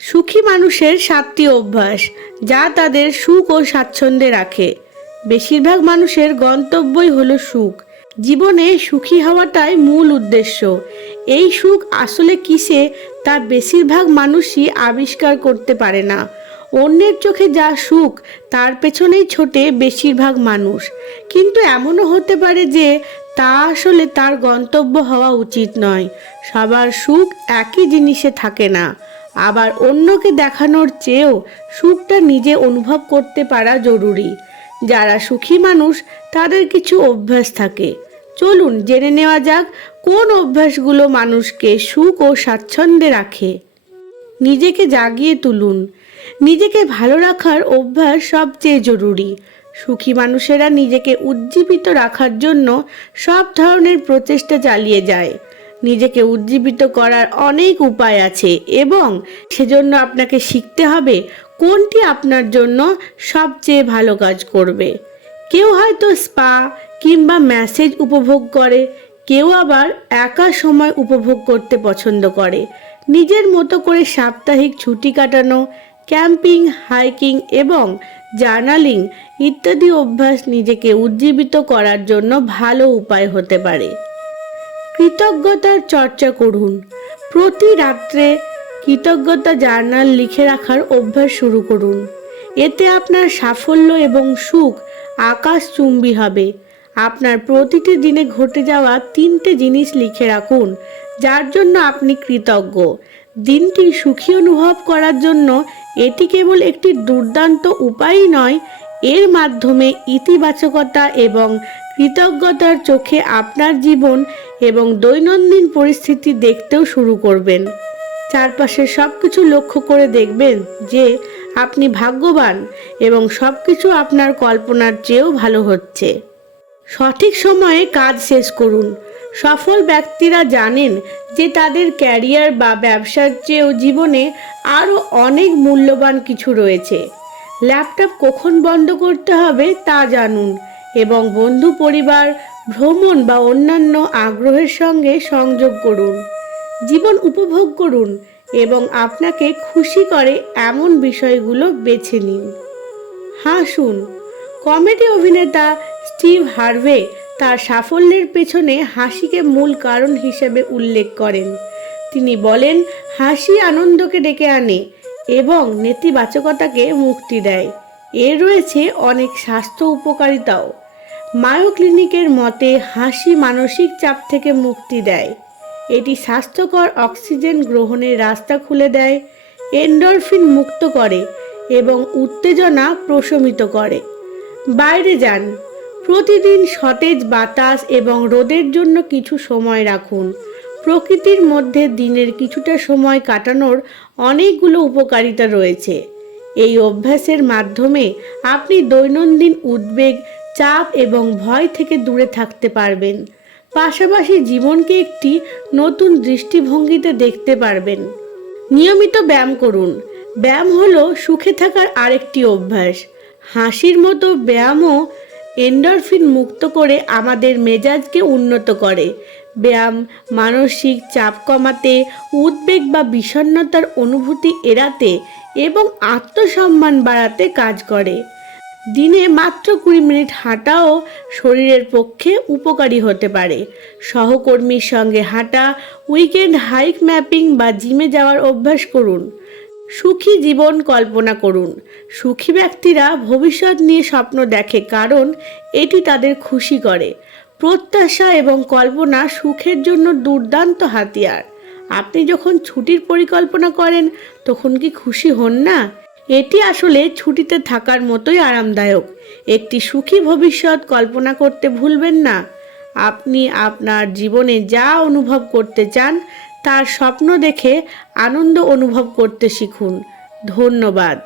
সুখী মানুষের 7টি অভ্যাস যা তাদের সুখ ও স্বাচ্ছন্দ্যে রাখে। বেশিরভাগ মানুষের গন্তব্যই হলো সুখ। জীবনে সুখী হওয়াটাই মূল উদ্দেশ্য। এই সুখ আসলে কিসে তা বেশিরভাগ মানুষই আবিষ্কার করতে পারে না। অন্যের চোখে যা সুখ তার পেছনেই ছোটে বেশিরভাগ মানুষ। কিন্তু এমনও হতে পারে যে তা আসলে তার গন্তব্য হওয়া উচিত নয়। সবার সুখ একই জিনিসে থাকে না। আবার অন্যকে দেখানোর চেয়েও সুখটা নিজে অনুভব করতে পারা জরুরি। যারা সুখী মানুষ তাদের কিছু অভ্যাস থাকে। চলুন জেনে নেওয়া যাক কোন অভ্যাসগুলো মানুষকে সুখ ও স্বাচ্ছন্দ্যে রাখে। নিজেকে জাগিয়ে তুলুন। নিজেকে ভালো রাখার অভ্যাস সবচেয়ে জরুরি। সুখী মানুষেরা নিজেকে উজ্জীবিত রাখার জন্য সব ধরনের প্রচেষ্টা চালিয়ে যায়। নিজেকে উজ্জীবিত করার অনেক উপায় আছে এবং সেজন্য আপনাকে শিখতে হবে কোনটি আপনার জন্য সবচেয়ে ভালো কাজ করবে। কেউ হয়তো স্পা কিংবা ম্যাসেজ উপভোগ করে, কেউ আবার একা সময় উপভোগ করতে পছন্দ করে। নিজের মতো করে সাপ্তাহিক ছুটি কাটানো, ক্যাম্পিং, হাইকিং এবং জার্নালিং ইত্যাদি অভ্যাস নিজেকে উজ্জীবিত করার জন্য ভালো উপায় হতে পারে। কৃতজ্ঞতার চর্চা করুন। প্রতি রাত্রে কৃতজ্ঞতা জার্নাল লিখে রাখার অভ্যাস শুরু করুন। এতে আপনার সাফল্য এবং সুখ আকাশচুম্বী হবে। আপনার প্রতিটি দিনে ঘটে যাওয়া 3টে জিনিস লিখে রাখুন যার জন্য আপনি কৃতজ্ঞ। দিনটি সুখী অনুভব করার জন্য এটি কেবল একটি দুর্দান্ত উপায়ই নয়, এর মাধ্যমে ইতিবাচকতা এবং কৃতজ্ঞতার চোখে আপনার জীবন এবং দৈনন্দিন পরিস্থিতি দেখতেও শুরু করবেন। চারপাশের সব কিছু লক্ষ্য করে দেখবেন যে আপনি ভাগ্যবান এবং সব কিছু আপনার কল্পনার চেয়েও ভালো হচ্ছে। সঠিক সময়ে কাজ শেষ করুন। সফল ব্যক্তিরা জানেন যে তাদের ক্যারিয়ার বা ব্যবসার চেয়েও জীবনে আরও অনেক মূল্যবান কিছু রয়েছে। ল্যাপটপ কখন বন্ধ করতে হবে তা জানুন এবং বন্ধু, পরিবার, ভ্রমণ বা অন্যান্য আগ্রহের সঙ্গে সংযোগ করুন। জীবন উপভোগ করুন এবং আপনাকে খুশি করে এমন বিষয়গুলো বেছে নিন। হাসুন। কমেডি অভিনেতা স্টিভ হার্ভে তার সাফল্যের পেছনে হাসিকে মূল কারণ হিসেবে উল্লেখ করেন। তিনি বলেন, হাসি আনন্দকে ডেকে আনে এবং নেতিবাচকতাকে মুক্তি দেয়। এর রয়েছে অনেক স্বাস্থ্য উপকারিতাও। মায়ো ক্লিনিকের মতে হাসি মানসিক চাপ থেকে মুক্তি দেয়। এটি স্বাস্থ্যকর অক্সিজেন গ্রহণের রাস্তা খুলে দেয়, এন্ডরফিন মুক্ত করে এবং উত্তেজনা প্রশমিত করে। বাইরে যান। প্রতিদিন সতেজ বাতাস এবং রোদের জন্য কিছু সময় রাখুন। প্রকৃতির মধ্যে দিনের কিছুটা সময় কাটানোর অনেকগুলো উপকারিতা রয়েছে। এই অভ্যাসের মাধ্যমে আপনি দৈনন্দিন উদ্বেগ, চাপ এবং ভয় থেকে দূরে থাকতে পারবেন। পাশাপাশি জীবনকে একটি নতুন দৃষ্টিভঙ্গিতে দেখতে পারবেন। নিয়মিত ব্যায়াম করুন। ব্যায়াম হলো সুখে থাকার আরেকটি অভ্যাস। হাসির মতো ব্যায়ামও এন্ডরফিন মুক্ত করে আমাদের মেজাজকে উন্নত করে। ব্যায়াম মানসিক চাপ কমাতে, উদ্বেগ বা বিষণ্ণতার অনুভূতি এড়াতে এবং আত্মসম্মান বাড়াতে কাজ করে। দিনে মাত্র 20 মিনিট হাঁটাও শরীরের পক্ষে উপকারী হতে পারে। সহকর্মীর সঙ্গে হাঁটা, উইকেন্ড হাইক, ম্যাপিং বা জিমে যাওয়ার অভ্যাস করুন। সুখী জীবন কল্পনা করুন। সুখী ব্যক্তিরা ভবিষ্যৎ নিয়ে স্বপ্ন দেখে কারণ এটি তাদের খুশি করে। প্রত্যাশা এবং কল্পনা সুখের জন্য দুর্দান্ত হাতিয়ার। আপনি যখন ছুটির পরিকল্পনা করেন তখন কি খুশি হন না? এটি আসলে ছুটিতে থাকার মতোই আরামদায়ক। একটি সুখী ভবিষ্যৎ কল্পনা করতে ভুলবেন না। আপনি আপনার জীবনে যা অনুভব করতে চান তার স্বপ্ন দেখে আনন্দ অনুভব করতে শিখুন। ধন্যবাদ।